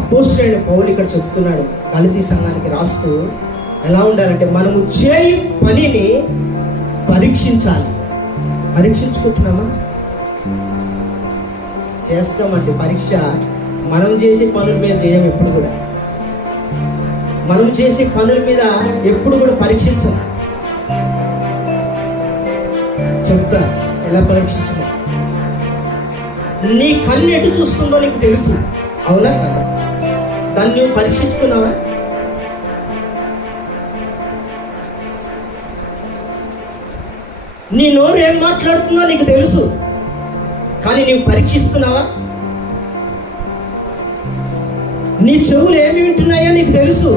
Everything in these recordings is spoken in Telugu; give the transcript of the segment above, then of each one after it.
అపోస్తలుడైన పౌలు ఇక్కడ చెప్తున్నాడు గలతీ సంఘానికి రాస్తూ, ఎలా ఉండాలంటే మనము చేయు పనిని పరీక్షించాలి. పరీక్షించుకుంటున్నామా? చేస్తామండి పరీక్ష. మనం చేసే పనుల మీద చేయం. ఎప్పుడు కూడా మనం చేసే పనుల మీద ఎప్పుడు కూడా పరీక్షించాం. చెప్తా ఎలా పరీక్షించమో. నీ కన్ను ఎటు చూస్తుందో నీకు తెలుసు, అవునా కదా? దాన్ని నువ్వు పరీక్షిస్తున్నావా? నీ నోరు ఏం మాట్లాడుతుందో నీకు తెలుసు, కానీ నీవు పరీక్షిస్తున్నావా? నీ చెవులు ఏమి వింటున్నాయో నీకు తెలుసు,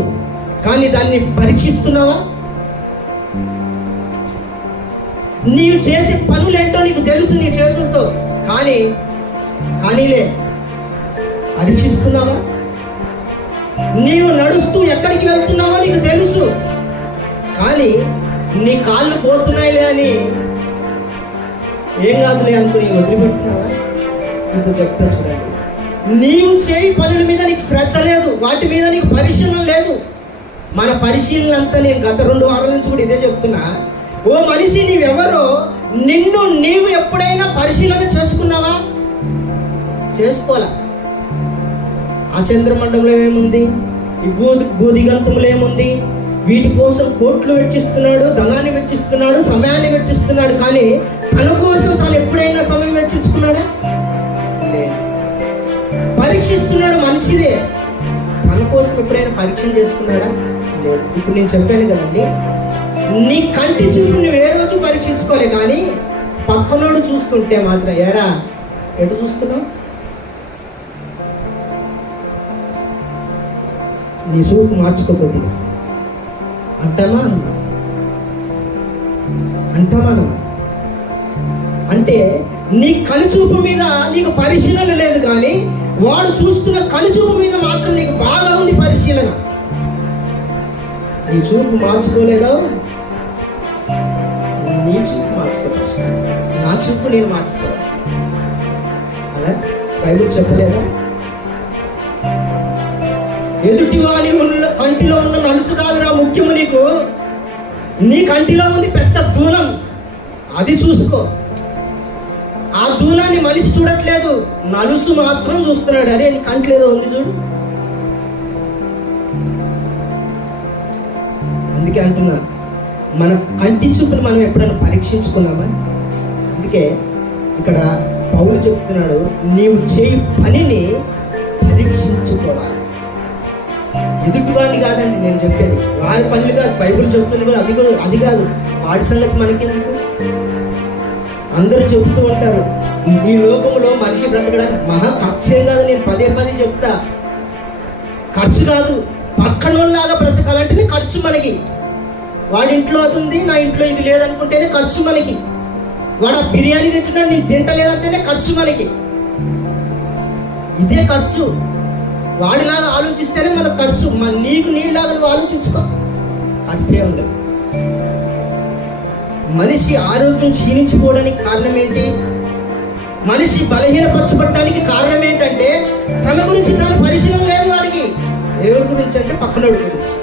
కానీ దాన్ని పరీక్షిస్తున్నావా? నీవు చేసే పనులేంటో నీకు తెలుసు నీ చేతులతో, కానీలే పరీక్షిస్తున్నావా? నీవు నడుస్తూ ఎక్కడికి వెళ్తున్నావో నీకు తెలుసు, కానీ నీ కాళ్ళు పోతున్నాయిలే అని ఏం కాదులే అనుకుని వదిలిపెడుతున్నావా? ఇప్పుడు చెప్తా చూడండి. నీవు చేయి పనుల మీద నీకు శ్రద్ధ లేదు, వాటి మీద నీకు పరిశీలన లేదు. మన పరిశీలన అంతా నేను గత 2 వారాల నుంచి కూడా ఇదే చెప్తున్నా. ఓ మనిషి, నీవెవరో నిన్ను నీవు ఎప్పుడైనా పరిశీలన చేసుకున్నావా? చేసుకోవాలా? ఆ చంద్రమండలంలో ఏముంది, ఈ భూదిగంతంలో ఏముంది? వీటి కోసం కోట్లు వెచ్చిస్తున్నాడు, ధనాన్ని వెచ్చిస్తున్నాడు, సమయాన్ని వెచ్చిస్తున్నాడు, కానీ తన కోసం తాను ఎప్పుడైనా సమయం వెచ్చించుకున్నాడా? లేదు. పరీక్షిస్తున్నాడు, మంచిదే. తన కోసం ఎప్పుడైనా పరీక్ష చేసుకున్నాడా? లేదు. ఇప్పుడు నేను చెప్పాను కదండి, నీ కంటి చూపు నువ్వు ఏ రోజు పరీక్షించుకోలే, కానీ పక్కనోడు చూస్తుంటే మాత్రం ఏరా ఎటు చూస్తున్నావు? నీ చూపు మార్చుకోకొద్దిగా అంటామా అంటే నీ కనుచూపు మీద నీకు పరిశీలన లేదు, కానీ వాడు చూస్తున్న కనుచూపు మీద మాత్రం నీకు బాగా ఉంది పరిశీలన. నీ చూపు మార్చుకోలేదా? నీ చూపు మార్చుకో ఫస్ట్. నా చూపు నేను మార్చుకోవాలి. అలా బైబిల్ చెప్పలేదా? ఎదుటివాని కంటిలో ఉన్న నలుసు కాదురా ముఖ్యము నీకు. నీ కంటిలో ఉంది పెద్ద దూలం, అది చూసుకో. ఆ దూలాన్ని మనిషి చూడట్లేదు, నలుసు మాత్రం చూస్తున్నాడు. అరే నీ కంట్లో ఏదో ఉంది చూడు. అందుకే అంటున్నా, మన కంటి చూపుని మనం ఎప్పుడైనా పరీక్షించుకున్నామా? అందుకే ఇక్కడ పౌలు చెప్తున్నాడు, నీవు చేయి పనిని పరీక్షించుకోవాలి. ఎదుటివాడిని కాదండి నేను చెప్పేది, వాడి పనులు కాదు. బైబిల్ చెబుతుంది కూడా అది కాదు. వాడి సంగతి మనకెందుకు? అందరూ చెబుతూ ఉంటారు, ఈ లోకంలో మనిషి బ్రతకడానికి మహా ఖర్చేం కాదు. నేను పదే చెప్తా, ఖర్చు కాదు. పక్కన వాళ్ళలాగా బ్రతకాలంటేనే ఖర్చు మనకి. వాడి ఇంట్లో అది ఉంది, నా ఇంట్లో ఇది లేదనుకుంటేనే ఖర్చు మనకి. వాడు ఆ బిర్యానీ తింటున్నాడు, నేను తింటలేదంటేనే ఖర్చు మనకి. ఇదే ఖర్చు. వాడిలాగా ఆలోచిస్తేనే మనకు ఖర్చు. నీకు నీలాగా నువ్వు ఆలోచించుకో, ఖర్చే ఉండదు. మనిషి ఆరోగ్యం క్షీణించిపోవడానికి కారణం ఏంటి? మనిషి బలహీనపరచబడటానికి కారణం ఏంటంటే తన గురించి తాను పరిశీలన లేదు వాడికి. ఎవరి గురించి అంటే పక్కనోడి గురించి.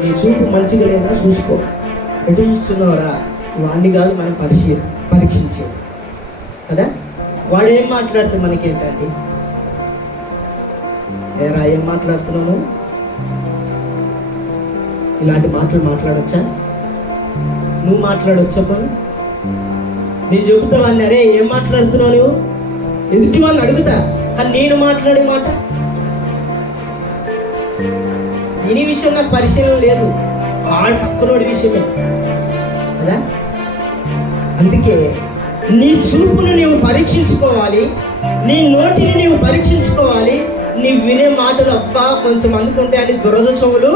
నీ చూపు మంచిగా లేదా చూసుకో. ఎటు చూస్తున్నావురా? వాడిని కాదు మనం పరీక్షించేది కదా. వాడు ఏం మాట్లాడితే మనకేంటండి? ఏరా ఏం మాట్లాడుతున్నావు? ఇలాంటి మాటలు మాట్లాడొచ్చా? నువ్వు మాట్లాడొచ్చా? పోనీ నేను చెబుతావాన్ని, అరే ఏం మాట్లాడుతున్నావు నువ్వు? ఎదుటి వాళ్ళని అడుగుతా, కానీ నేను మాట్లాడే మాట దీని విషయం నాకు పరిశీలన లేదు, ఆడ పక్కనోడి విషయమే కదా. అందుకే నీ చూపును నీవు పరీక్షించుకోవాలి, నీ నోటిని నీవు పరీక్షించుకోవాలి. నీ వినే మాటలు అబ్బా కొంచెం అందుకుంటే అని దురద చెవులు.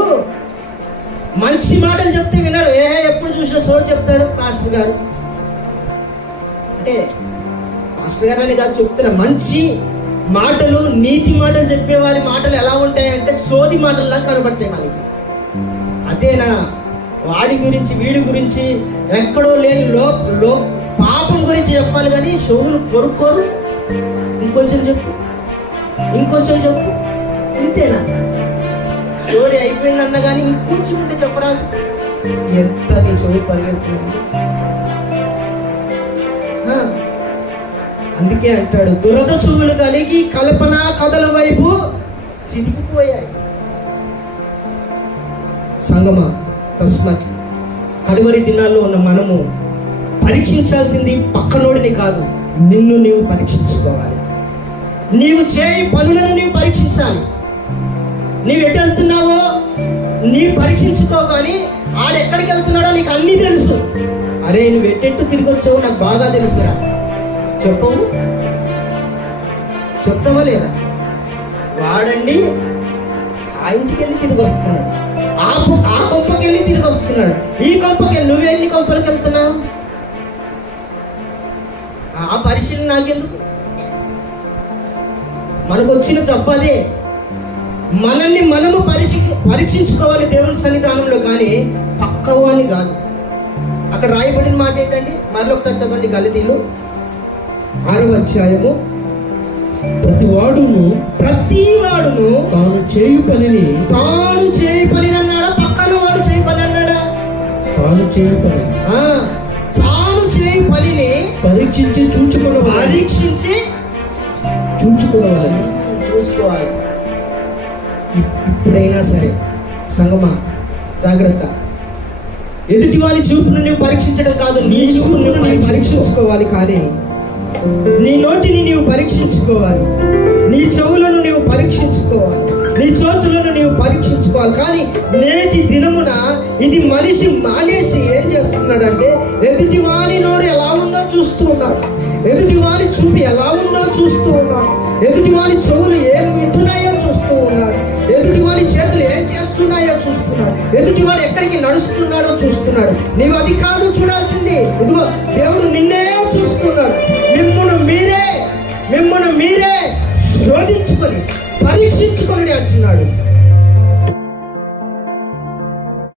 మంచి మాటలు చెప్తే వినరు. ఎప్పుడు చూసినా సోది చెప్తాడు పాస్టర్ గారు అంటే. పాస్టర్ గారు అని కాదు చెప్తున్నా, మంచి మాటలు నీతి మాటలు చెప్పేవారి మాటలు ఎలా ఉంటాయంటే సోది మాటల్లా కనబడతాయి మనకి. అదేనా వాడి గురించి వీడి గురించి ఎక్కడో లేని పాపం గురించి చెప్పాలి, కానీ చెవులు కొరుక్కోరు. ఇంకొంచెం చెప్పు, ఇంకొంచెం చెప్పు. ఇంతేనా? స్టోరీ అయిపోయిందన్న కానీ ఇంకొంచెం ఉంటే చెప్పరాదు. ఎంత నీ చెవి పరిగెడుతుంది. అందుకే అంటాడు, దురద చెవులు కలిగి కల్పన కథల వైపు తిరిగిపోయాయి. సంగమా, తస్మత్ కడువరి దినాల్లో ఉన్న మనము పరీక్షించాల్సింది పక్కనోడిని కాదు, నిన్ను నీవు పరీక్షించుకోవాలి. నీవు చేయి పనులను నీవు పరీక్షించాలి. నీవు ఎటు వెళ్తున్నావో నీవు పరీక్షించుకో, కానీ ఆడెక్కడికి వెళ్తున్నాడో నీకు అన్నీ తెలుసు. అరే నువ్వు ఎట్టెట్టు తిరిగి వచ్చావో నాకు బాగా తెలుసురా. చెప్పవు? చెప్తావా లేదా? వాడండి ఆ ఇంటికి వెళ్ళి తిరిగి వస్తున్నాడు, ఆ కొంపకి వెళ్ళి తిరిగి వస్తున్నాడు, ఈ కొంపకి వెళ్ళి నువ్వెన్ని కొంపలకి వెళ్తున్నావు? ఆ పరిశీలన నాకెందుకు? మనకు వచ్చిన జబ్బదే. మనల్ని మనము పరీక్షించుకోవాలి దేవుని సన్నిధానంలో, కానీ పక్కవాని కాదు. అక్కడ రాయబడిన మాట ఏంటండి? మరొకసారి చదవండి. గలతీయులు 6వ అధ్యాయము. ప్రతి వాడును తాను చేయు పని అన్నాడా? పక్కన వాడు చేయి పని అన్నాడా? తాను చేయు పనిని పరీక్షించి చూసుకోవాలి. ఇప్పుడైనా సరే సంగమా జాగ్రత్త. ఎదుటి వారి చూపును నువ్వు పరీక్షించడం కాదు, నీ చూపును నువ్వు పరీక్షించుకోవాలి. కానీ నీ నోటిని నీవు పరీక్షించుకోవాలి, నీ చెవులను నీవు పరీక్షించుకోవాలి, నీ చేతులను నీవు పరీక్షించుకోవాలి. కానీ నేటి దినమున ఇది మనిషి మానేసి ఏం చేస్తున్నాడంటే, ఎదుటి వారి నోరు ఎలా ఉందో చూస్తూ ఉన్నాడు, ఎదుటి వారి చూపు ఎలా ఉందో చూస్తూ ఉన్నాడు, ఎదుటి వారి చెవులు ఏం వింటున్నాయో చూస్తూ ఉన్నాడు, ఎదుటి వారి చేతులు ఏం చేస్తున్నాయో చూస్తున్నాడు, ఎదుటివాడు ఎక్కడికి నడుస్తున్నాడో చూస్తున్నాడు. నీవు అది కాదు చూడాల్సింది. ఇదిగో దేవుడు నిన్నే చూస్తున్నాడు. మిమ్మల్ని మీరే శోధించుకొని పరీక్షించుకొని అంటున్నాడు.